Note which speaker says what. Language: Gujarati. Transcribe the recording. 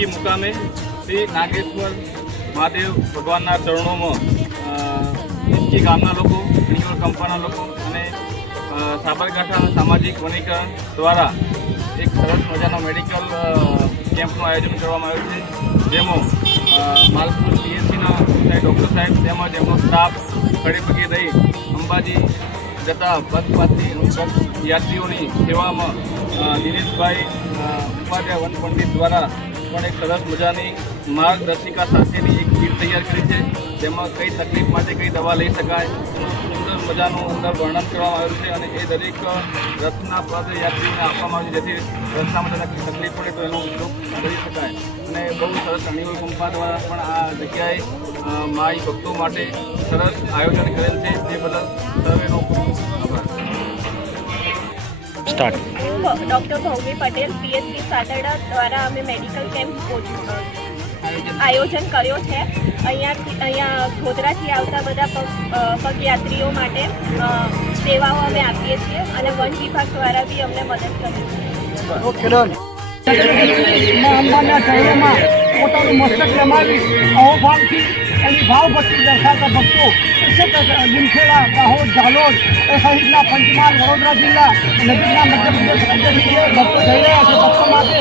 Speaker 1: નક્કી મુકામે શ્રી નાગેશ્વર મહાદેવ ભગવાનના ચરણોમાં નિમકી ગામના લોકો ઘણીવાર કંપાના લોકો અને સાબરકાંઠા સામાજિક વનીકરણ દ્વારા એક સરસ મજાનો મેડિકલ કેમ્પનું આયોજન કરવામાં આવ્યું છે. જેમાં માલપુર પીએચસીના સાહેબ, ડૉક્ટર સાહેબ તેમજ એમનો સ્ટાફ ખડે પગે રહી અંબાજી જતા પદપાતી યાત્રીઓની સેવામાં દિનેશભાઈ ઉપાધ્યાય વન પંડિત દ્વારા પણ એક સરસ મજાની માર્ગદર્શિકા સાથેની એક કીટ તૈયાર કરી છે. જેમાં કઈ તકલીફ માટે કઈ દવા લઈ શકાય સુંદર મજાનું અંદર વર્ણન કરવામાં આવ્યું છે અને એ દરેક રથના પદયાત્રીને આપવામાં આવ્યું છે. જેથી રસ્તામાં કંઈ તકલીફ પડે તો એનો ઉપયોગ કરી શકાય. અને બહુ સરસ અણીવલ કંપા દ્વારા પણ આ જગ્યાએ માય ભક્તો માટે સરસ આયોજન કરેલ છે. તે બદલ
Speaker 2: start.
Speaker 3: Doctor Bhaumi Patel PHC Satarda દ્વારા અમે મેડિકલ કેમ્પ આયોજન કર્યો છે. અહીંયાથી અહીંયા ગોધરાથી આવતા બધા પગ પગયાત્રીઓ માટે સેવાઓ અમે આપીએ છીએ અને વન વિભાગ દ્વારા બી અમને મદદ કરી છે
Speaker 4: અંબાના શહેરમાં પોતાનું મસ્તક રમાવી અહોભાવથી એની ભાવભક્તિ દર્શાવતા ભક્તો લીમખેડા દાહોદ ઝાલોદ સહિતના પંચમહાલ, વડોદરા જિલ્લા નજીકના મધ્યપ્રદેશ રાજ્ય ભક્તો જઈ રહ્યા છે. ભક્તો માટે